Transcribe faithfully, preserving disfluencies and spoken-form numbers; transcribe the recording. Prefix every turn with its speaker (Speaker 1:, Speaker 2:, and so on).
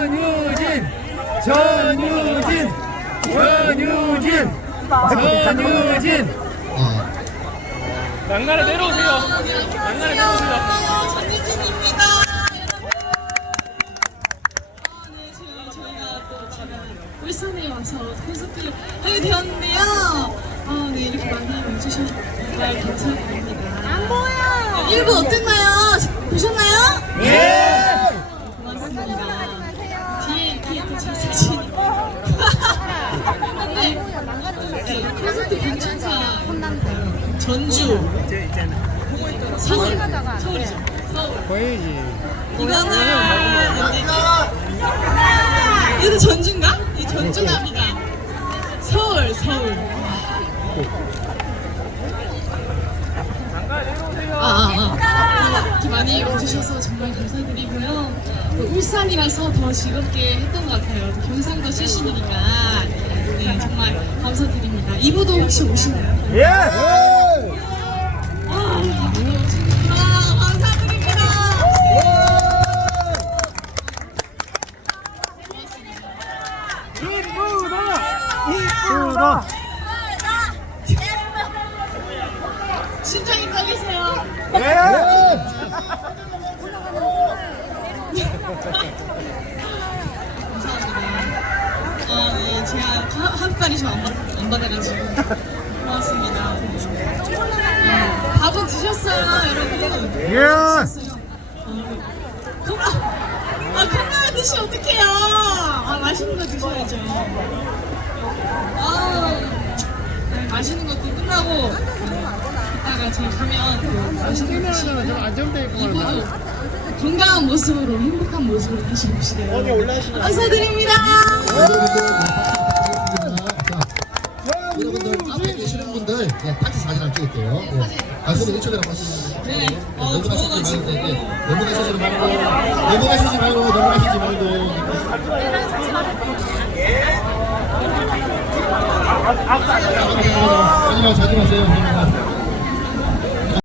Speaker 1: 전유진, 전유진, 전유진, 전유진.
Speaker 2: 난간에 내려오세요. 난간에 내려오세요.
Speaker 3: 전유진입니다. 저희가 또 지금 울산에 와서 콘서트를 하게 되었는데요. 아, 네, 이렇게 많이 와주셔서 정말 감사드립니다. 안 보여! 일 부 어땠나요? 보셨나요?
Speaker 1: 예!
Speaker 3: 고맙습니다. 뒤에, 뒤에 또 잘생기시니까. 근데, 콘서트 괜찮사 전주, 서울, 서울이죠. 서울.
Speaker 1: 보이지.
Speaker 3: 이거는 얘도 전주인가? 이 전주갑니다. 서울, 서울. 아, 아, 아. 이렇게 많이 와주셔서 정말 감사드리고요. 또 울산이라서 더 즐겁게 했던 것 같아요. 또 경상도 출신이니까. 네, 정말 감사드립니다. 이 부도 혹시 오시나요?
Speaker 1: 예!
Speaker 3: 아, 감사드립니다.
Speaker 1: 수다!
Speaker 3: 심장이 떨리세요.
Speaker 1: 예!
Speaker 3: 감사합니다. 아, 네, 제가 한- 한 발이 좀 안 안 받아가지고 고맙습니다. 네, 밥은 드셨어요, 여러분?
Speaker 1: 예!
Speaker 3: 드셨어요. 아, 콩- 아, 콩나물 드시면 어떡해요? 아, 맛있는 거 드셔야죠. 아, 네, 맛있는 것도 끝나고 이따가 저희 가면 그 맛있는 거 드시고
Speaker 1: 좀 안정돼 있고
Speaker 3: 이분도 건강한 모습으로 행복한 모습으로 다시 봅시다.
Speaker 1: 어디 올라가시면
Speaker 3: 감사드립니다.
Speaker 4: 여러분들 앞에 계시는 분들 네, 파티 사진 안 찍을게요. 네. 가수는 이쪽이라고 하시면
Speaker 3: 네, 어,
Speaker 4: 넘어가시지 말고
Speaker 3: 더워가지고.
Speaker 4: 네, 넘어가시지 말고 넘어가시지 말고 넘어가시지 말고 하지 마세요. 하지 마세요.